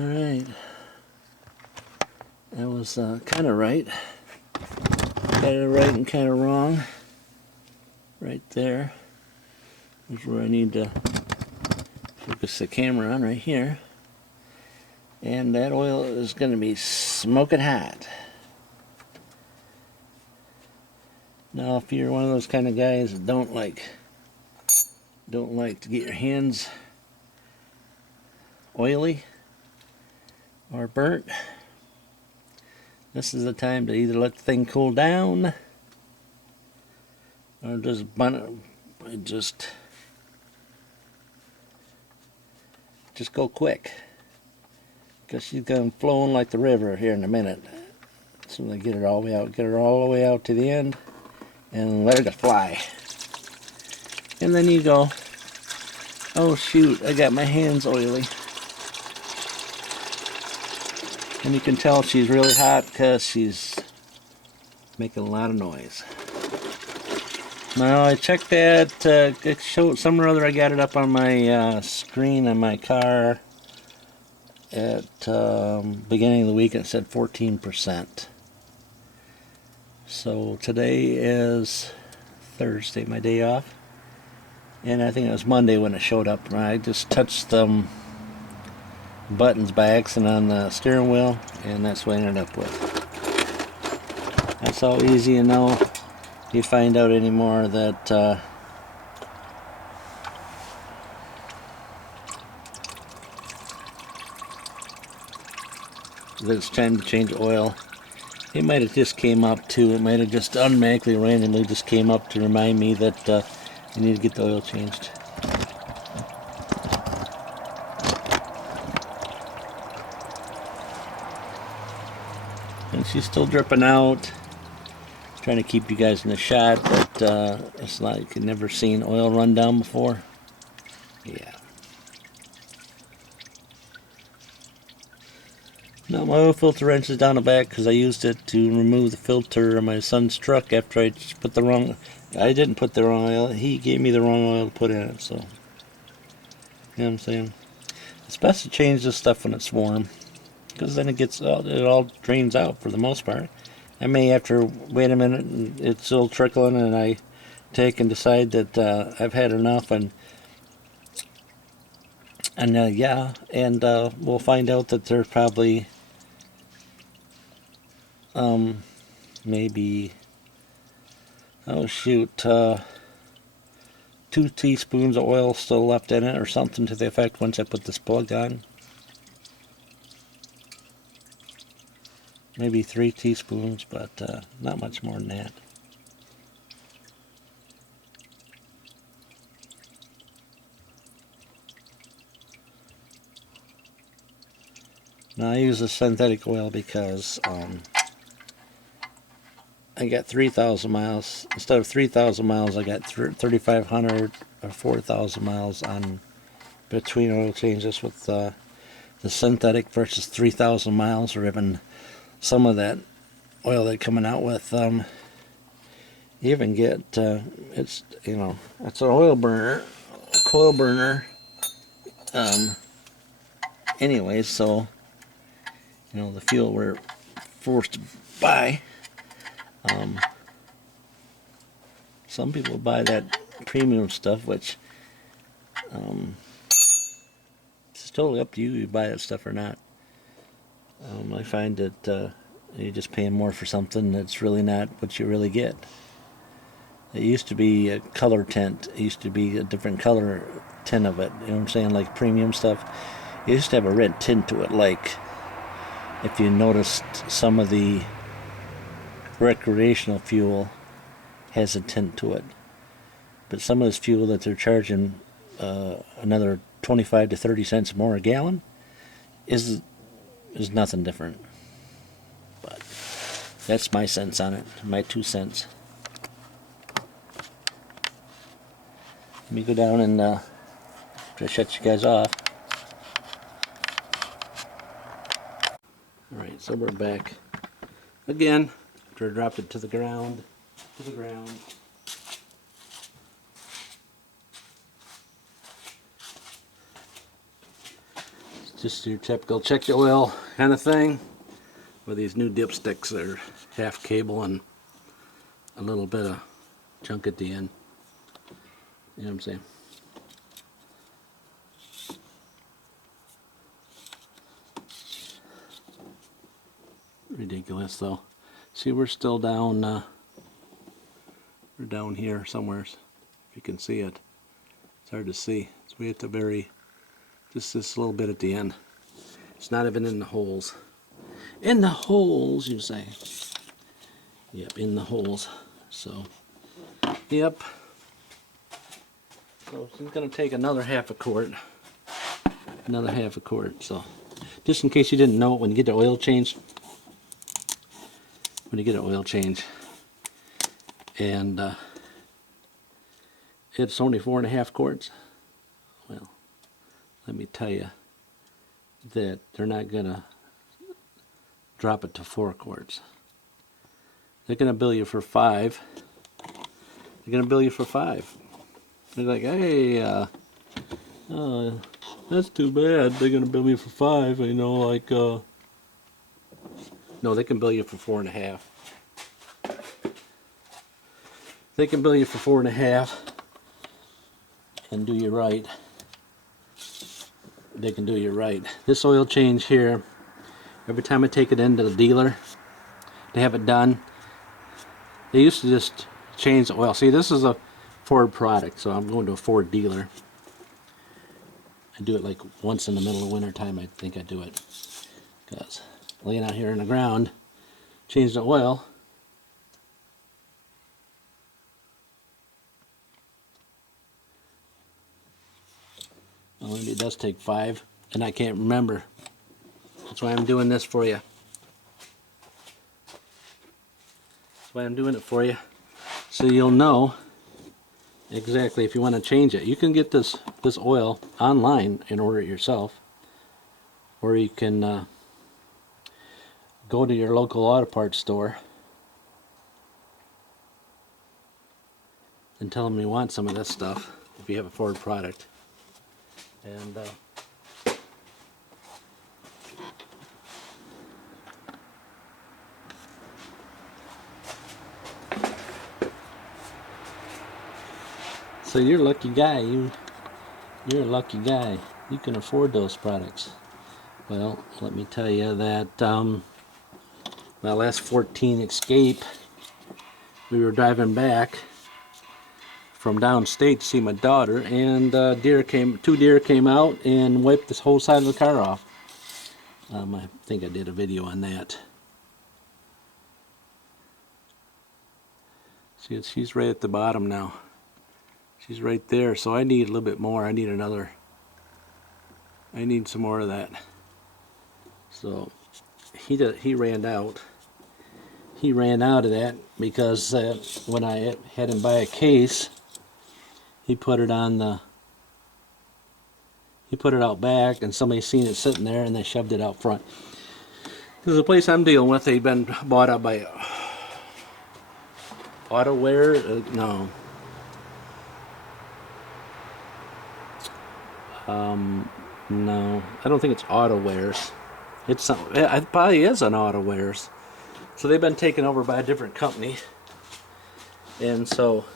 Alright, that was kind of right. Kind of right and kind of wrong. Right there is where I need to focus the camera on, right here. And that oil is going to be smoking hot. Now, if you're one of those kind of guys that don't like to get your hands oily or burnt, this is the time to either let the thing cool down or just go quick, because she's going flowing like the river here in a minute. So they get it all the way out, get her all the way out to the end, and let her just fly. And then you go, oh shoot, I got my hands oily. And you can tell she's really hot because she's making a lot of noise. Now I checked that, it showed some or other, I got it up on my screen on my car at beginning of the week, and it said 14%. So today is Thursday, my day off, and I think it was Monday when it showed up. I just touched them buttons by accident on the steering wheel, and that's what I ended up with. That's how easy you know. You find out anymore that that it's time to change oil. It might have just came up too. It might have just automatically, randomly just came up to remind me that you need to get the oil changed. And she's still dripping out. Trying to keep you guys in the shot, but it's like you've never seen oil run down before. Yeah. Now my oil filter wrench is down the back because I used it to remove the filter of my son's truck after I put the wrong. I didn't put the wrong oil. He gave me the wrong oil to put in it. So, you know what I'm saying? It's best to change this stuff when it's warm, because then it all drains out for the most part. I may, after wait a minute and it's still trickling, and I take and decide that I've had enough, and we'll find out that there's probably maybe 2 teaspoons of oil still left in it, or something to the effect, once I put this plug on. Maybe 3 teaspoons, but not much more than that. Now I use a synthetic oil because I got 3,000 miles. Instead of 3,000 miles, I got 3,500 or 4,000 miles on between oil changes with the synthetic versus 3,000 miles, or even some of that oil they're coming out with. You even get it's an oil burner, a coil burner. Anyways, so the fuel we're forced to buy. Some people buy that premium stuff, which it's totally up to you. You buy that stuff or not. I find that you're just paying more for something that's really not what you really get. It used to be a color tint. It used to be a different color tint of it. You know what I'm saying? Like premium stuff. It used to have a red tint to it. Like, if you noticed, some of the recreational fuel has a tint to it. But some of this fuel that they're charging another 25 to 30 cents more a gallon is nothing different. But that's my sense on it, my 2 cents. Let me go down and try to shut you guys off. Alright, so we're back again after I dropped it to the ground. Just your typical check the oil kind of thing with these new dipsticks that are half cable and a little bit of junk at the end. You know what I'm saying? Ridiculous though. See, we're still down, we're down here somewhere, if you can see it. It's hard to see. It's way at the very, just this little bit at the end. It's not even in the holes. In the holes, you say? Yep, in the holes. So, yep. So she's going to take another half a quart. Another half a quart. So, just in case you didn't know, when you get the oil change, and it's only 4.5 quarts. Well, let me tell you that they're not going to drop it to 4 quarts. They're going to bill you for 5. They're going to bill you for 5. They're like, hey, that's too bad. They're going to bill me for 5. You know, like, no, they can bill you for 4.5. They can bill you for 4.5 and do you right. They can do you right. This oil change here, every time I take it into the dealer to have it done, they used to just change the oil. See, this is a Ford product, so I'm going to a Ford dealer. I do it like once in the middle of winter time. I think I do it because laying out here in the ground, change the oil. Well, it does take 5, and I can't remember. That's why I'm doing this for you. That's why I'm doing it for you, so you'll know exactly if you want to change it. You can get this oil online and order it yourself, or you can go to your local auto parts store and tell them you want some of this stuff if you have a Ford product. And so you're a lucky guy. You're a lucky guy. You can afford those products. Well, let me tell you that my last 14 Escape, we were driving back from downstate to see my daughter, and two deer came out and wiped this whole side of the car off. I think I did a video on that. See, she's right at the bottom now. She's right there, so I need a little bit more. I need some more of that. So he ran out. He ran out of that because when I had him buy a case, he put it out back, and somebody seen it sitting there and they shoved it out front. Because the place I'm dealing with, they've been bought out by AutoWare. No, I don't think it's AutoWares. It probably is an AutoWares. So they've been taken over by a different company, and so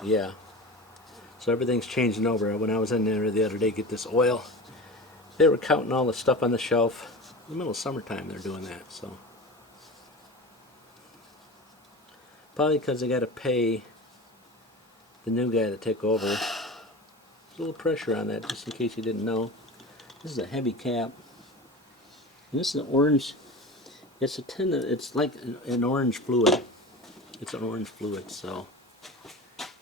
yeah. So everything's changing over. When I was in there the other day to get this oil, they were counting all the stuff on the shelf. In the middle of summertime they're doing that. So probably because they got to pay the new guy that took over. There's a little pressure on that, just in case you didn't know. This is a heavy cap. And this is an orange. It's like an orange fluid. It's an orange fluid, so.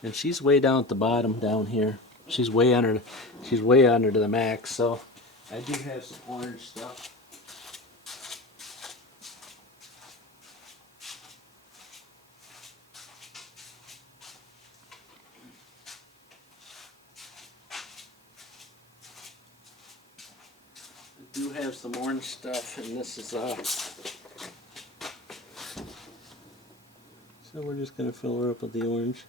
And she's way down at the bottom down here. She's way under to the max, so I do have some orange stuff. I do have some orange stuff, and this is so we're just gonna fill her up with the orange.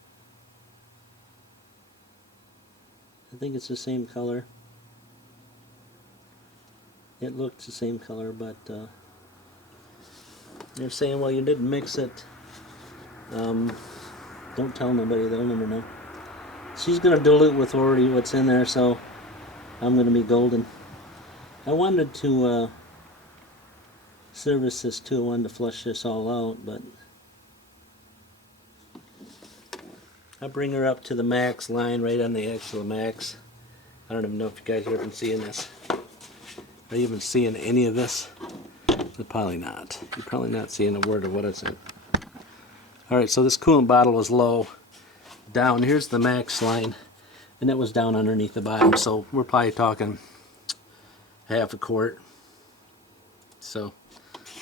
I think it's the same color. it looked the same color, but they're saying, well, you didn't mix it. Don't tell nobody, they'll never know. She's going to dilute with already what's in there, so I'm going to be golden. I wanted to service this too. I wanted to flush this all out, but I bring her up to the max line, right on the edge of the max. I don't even know if you guys are even seeing this. Are you even seeing any of this? Probably not. You're probably not seeing a word of what it's in. Alright, so this coolant bottle was low down. Here's the max line, and it was down underneath the bottom, so we're probably talking half a quart. So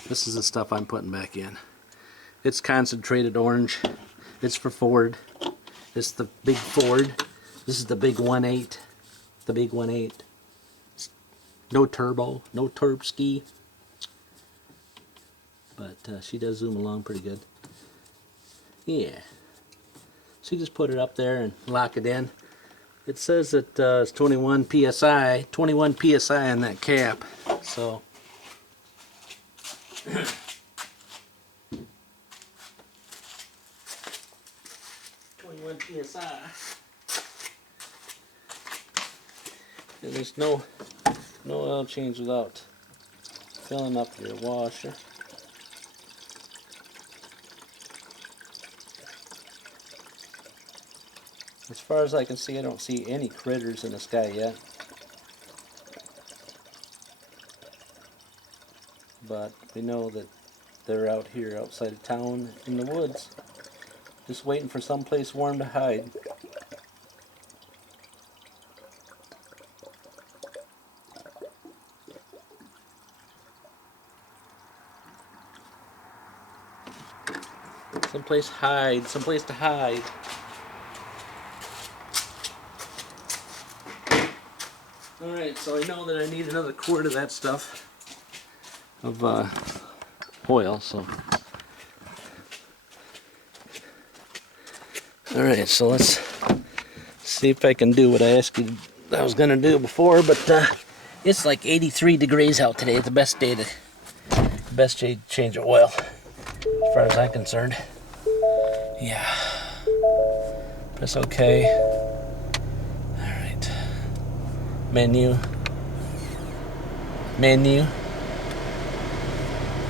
this is the stuff I'm putting back in. It's concentrated orange. It's for Ford. It's the big Ford. This is the big 1.8. The big 1.8. No turbo, no turb ski. But she does zoom along pretty good. Yeah. So you just put it up there and lock it in. It says that it's 21 psi, 21 psi on that cap. So 21 psi. And there's no oil change without filling up your washer. As far as I can see, I don't see any critters in the sky yet. But we know that they're out here outside of town in the woods, just waiting for someplace warm to hide. Someplace to hide. Alright, so I know that I need another quart of that stuff, of oil, so. Alright, so let's see if I can do what I asked you I was going to do before, but it's like 83 degrees out today. It's the best day to change the oil, as far as I'm concerned. Yeah. Press OK. Alright. Menu. And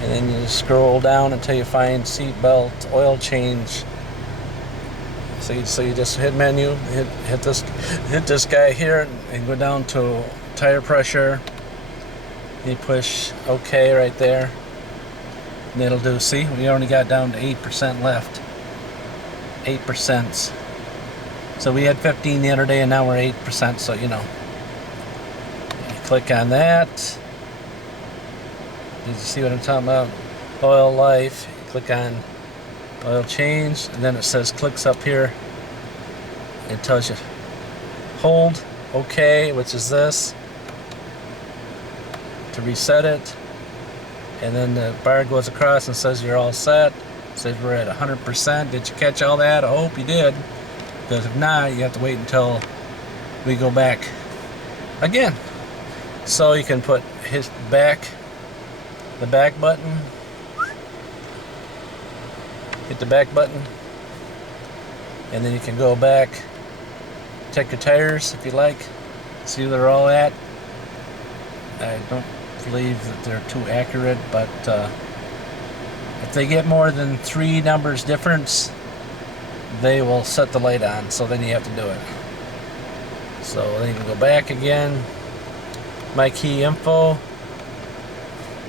then you scroll down until you find seat belt, oil change. So you just hit menu, hit this guy here, and go down to tire pressure. You push OK right there, and it'll do. See, we only got down to 8% left. 8%. So we had 15 the other day, and now we're 8%. So you know, you click on that. Did you see what I'm talking about? Oil life. You click on oil change, and then it says clicks up here. It tells you hold OK, which is this, to reset it, and then the bar goes across and says you're all set. It says we're at 100%. Did you catch all that? I hope you did, because if not, you have to wait until we go back again. So you can put the back button, hit the back button, and then you can go back, check your tires if you like, see where they're all at. I don't believe that they're too accurate, but if they get more than 3 numbers difference, they will set the light on, so then you have to do it. So then you can go back again, my key info,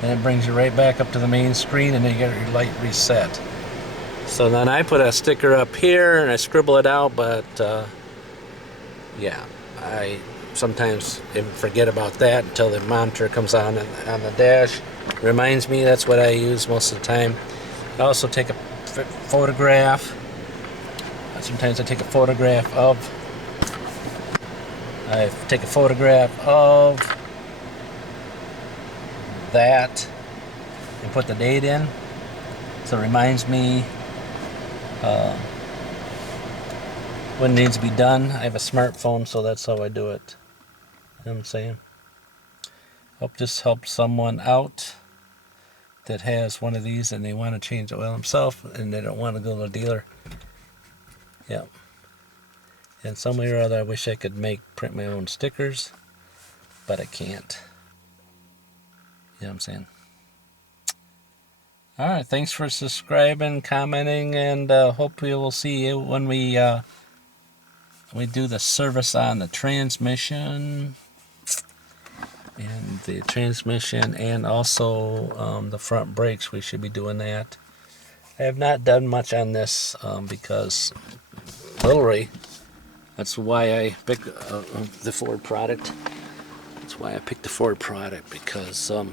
and it brings you right back up to the main screen, and then you get your light reset. So then I put a sticker up here and I scribble it out, but yeah, I sometimes even forget about that until the monitor comes on the dash. Reminds me, that's what I use most of the time. I also take a photograph. Sometimes I take a photograph of that and put the date in, so it reminds me when it needs to be done. I have a smartphone, so that's how I do it. You know what I'm saying? Hope this helps someone out that has one of these and they want to change the oil themselves and they don't want to go to a dealer. Yep. And some way or other I wish I could print my own stickers, but I can't. You know what I'm saying? Alright, thanks for subscribing, commenting, and hope we will see you when we do the service on the transmission. And the transmission and also the front brakes, we should be doing that. I have not done much on this because literally that's why I picked the Ford product. That's why I picked the Ford product, because I've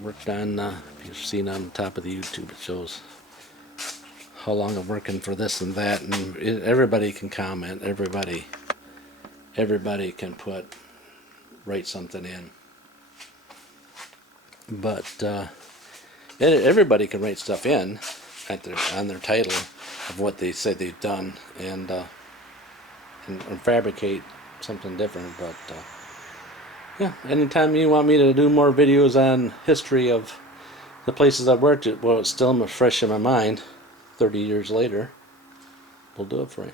worked on, if you've seen on the top of the YouTube, it shows how long I'm working for this and that, and everybody can comment, everybody can write something in, but everybody can write stuff in on their title of what they say they've done, and fabricate something different. But yeah, anytime you want me to do more videos on history of the places I've worked at, well, it's still fresh in my mind 30 years later, we'll do it for you.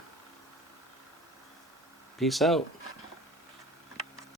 Peace out.